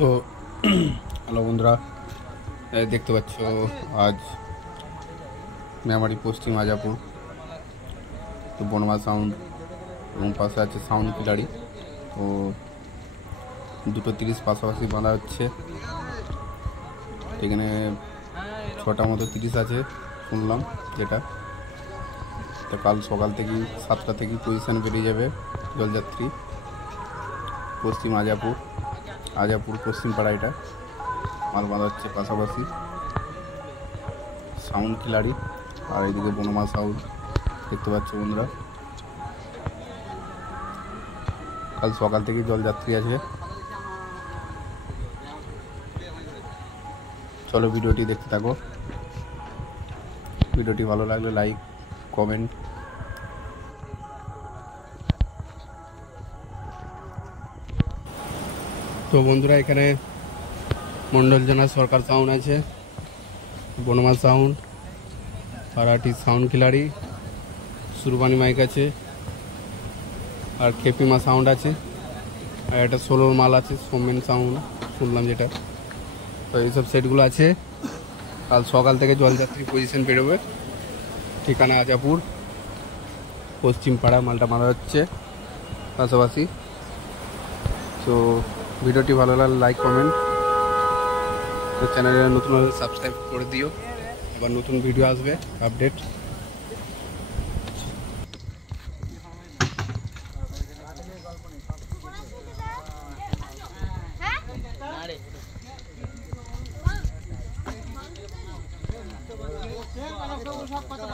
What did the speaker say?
তো হ্যালো বন্ধুরা, দেখতে পাচ্ছ আজ মেমারি পশ্চিম আজাপুর তো বনমা সাউন্ড এবং পাশে আছে সাউন্ড কিলারি। তো 2:30 পাশাপাশি বাঁধা হচ্ছে। এখানে 6টা মতো 30 আছে শুনলাম যেটা। তো কাল সকাল থেকেই 7টা থেকেই পজিশান বেরিয়ে যাবে জলযাত্রী পশ্চিম আজাপুর পশ্চিম পাড়া। এটা মাল বাঁধা হচ্ছে পাশাপাশি সাউন্ড কিলারি আর এইদিকে বনমা সাউন্ড দেখতে পাচ্ছ বন্ধুরা। কাল সকাল থেকেই জলযাত্রী আছে। চলো ভিডিওটি দেখতে থাকো। ভিডিওটি ভালো লাগলে লাইক কমেন্ট। তো বন্ধুরা, এখানে মন্ডল জেলা সরকার সাউন্ড আছে, বনমা সাউন্ড, পাড়াটি সাউন্ড কিলারি, সুরবানি মাইক আছে, আর খেপিমা সাউন্ড আছে, আর একটা সোলোর মাল আছে সোমেন সাউন্ড শুনলাম যেটা। তো এইসব সেটগুলো আছে। কাল সকাল থেকে জলযাত্রী পজিশন বেরোবে, ঠিকানা আজাপুর পশ্চিম পাড়া। মালটা মারা হচ্ছে পাশাপাশি। তো ভিডিওটি ভালো লাগলে লাইক কমেন্ট, তো চ্যানেলে নতুন হলে সাবস্ক্রাইব করে দিও। আবার নতুন ভিডিও আসবে আপডেট। সব কথা